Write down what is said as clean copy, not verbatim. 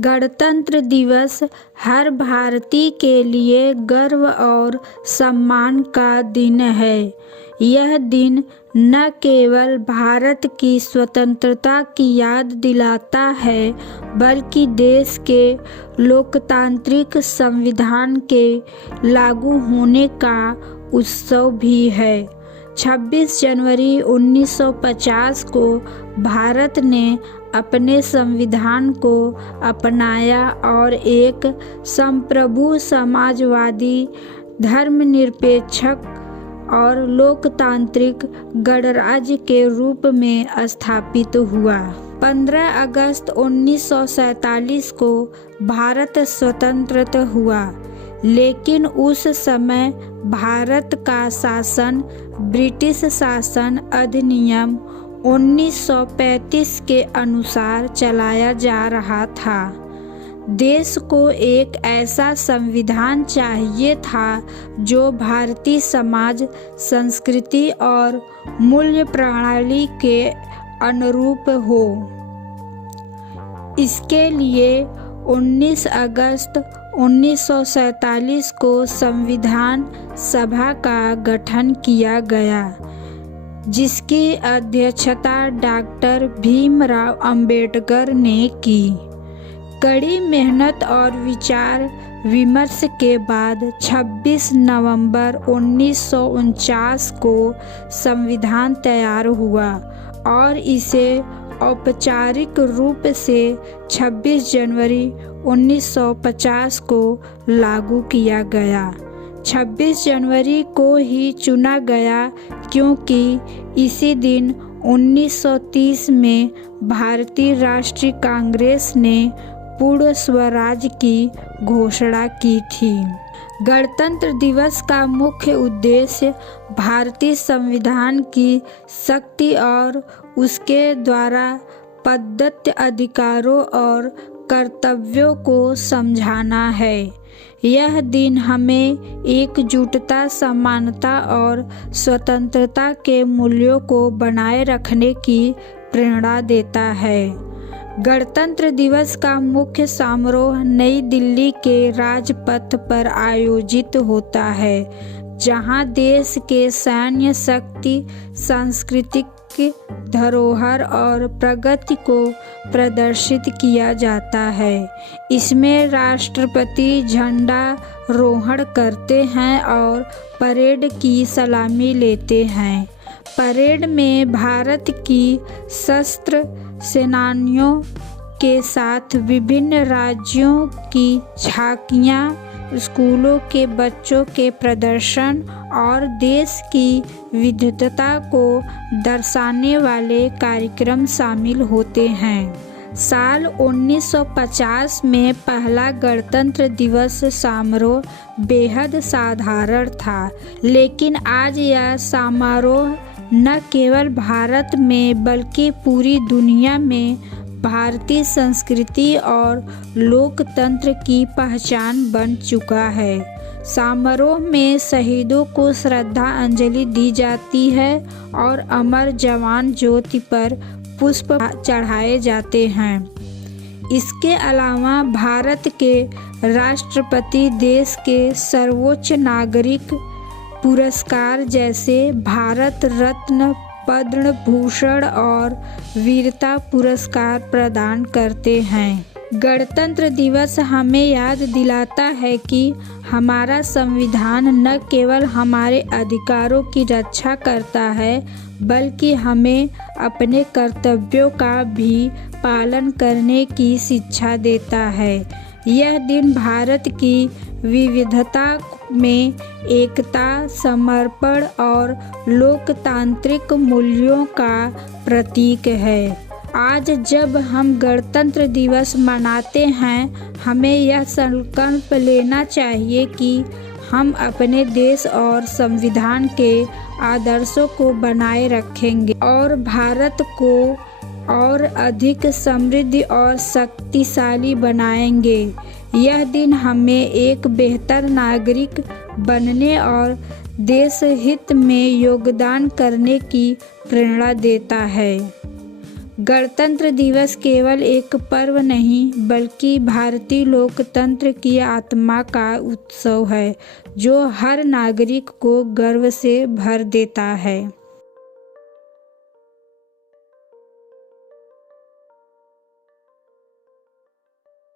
गणतंत्र दिवस हर भारतीय के लिए गर्व और सम्मान का दिन है। यह दिन न केवल भारत की स्वतंत्रता की याद दिलाता है, बल्कि देश के लोकतांत्रिक संविधान के लागू होने का उत्सव भी है। 26 जनवरी 1950 को भारत ने अपने संविधान को अपनाया और एक संप्रभु, समाजवादी, धर्मनिरपेक्ष और लोकतांत्रिक गणराज्य के रूप में स्थापित हुआ। 15 अगस्त 1947 को भारत स्वतंत्र हुआ, लेकिन उस समय भारत का शासन ब्रिटिश शासन अधिनियम 1935 के अनुसार चलाया जा रहा था। देश को एक ऐसा संविधान चाहिए था जो भारतीय समाज, संस्कृति और मूल्य प्रणाली के अनुरूप हो। इसके लिए 19 अगस्त 1947 को संविधान सभा का गठन किया गया, जिसकी अध्यक्षता डॉक्टर भीमराव अंबेडकर ने की। कड़ी मेहनत और विचार विमर्श के बाद 26 नवंबर 1949 को संविधान तैयार हुआ और इसे औपचारिक रूप से 26 जनवरी 1950 को लागू किया गया। 26 जनवरी को ही चुना गया क्योंकि इसी दिन 1930 में भारतीय राष्ट्रीय कांग्रेस ने पूर्ण स्वराज की घोषणा की थी। गणतंत्र दिवस का मुख्य उद्देश्य भारतीय संविधान की शक्ति और उसके द्वारा प्रदत्त अधिकारों और कर्तव्यों को समझाना है। यह दिन हमें एकजुटता, समानता और स्वतंत्रता के मूल्यों को बनाए रखने की प्रेरणा देता है। गणतंत्र दिवस का मुख्य समारोह नई दिल्ली के राजपथ पर आयोजित होता है, जहां देश के सैन्य शक्ति, सांस्कृतिक धरोहर और प्रगति को प्रदर्शित किया जाता है। इसमें राष्ट्रपति झंडारोहण करते हैं और परेड की सलामी लेते हैं। परेड में भारत की सशस्त्र सेनानियों के साथ विभिन्न राज्यों की झांकियां, स्कूलों के बच्चों के प्रदर्शन और देश की विविधता को दर्शाने वाले कार्यक्रम शामिल होते हैं। साल 1950 में पहला गणतंत्र दिवस समारोह बेहद साधारण था, लेकिन आज यह समारोह न केवल भारत में बल्कि पूरी दुनिया में भारतीय संस्कृति और लोकतंत्र की पहचान बन चुका है। समारोह में शहीदों को श्रद्धांजलि दी जाती है और अमर जवान ज्योति पर पुष्प चढ़ाए जाते हैं। इसके अलावा भारत के राष्ट्रपति देश के सर्वोच्च नागरिक पुरस्कार जैसे भारत रत्न, पद्म भूषण और वीरता पुरस्कार प्रदान करते हैं। गणतंत्र दिवस हमें याद दिलाता है कि हमारा संविधान न केवल हमारे अधिकारों की रक्षा करता है, बल्कि हमें अपने कर्तव्यों का भी पालन करने की शिक्षा देता है। यह दिन भारत की विविधता में एकता, समर्पण और लोकतांत्रिक मूल्यों का प्रतीक है। आज जब हम गणतंत्र दिवस मनाते हैं, हमें यह संकल्प लेना चाहिए कि हम अपने देश और संविधान के आदर्शों को बनाए रखेंगे और भारत को और अधिक समृद्ध और शक्तिशाली बनाएंगे। यह दिन हमें एक बेहतर नागरिक बनने और देश हित में योगदान करने की प्रेरणा देता है। गणतंत्र दिवस केवल एक पर्व नहीं बल्कि भारतीय लोकतंत्र की आत्मा का उत्सव है जो हर नागरिक को गर्व से भर देता है।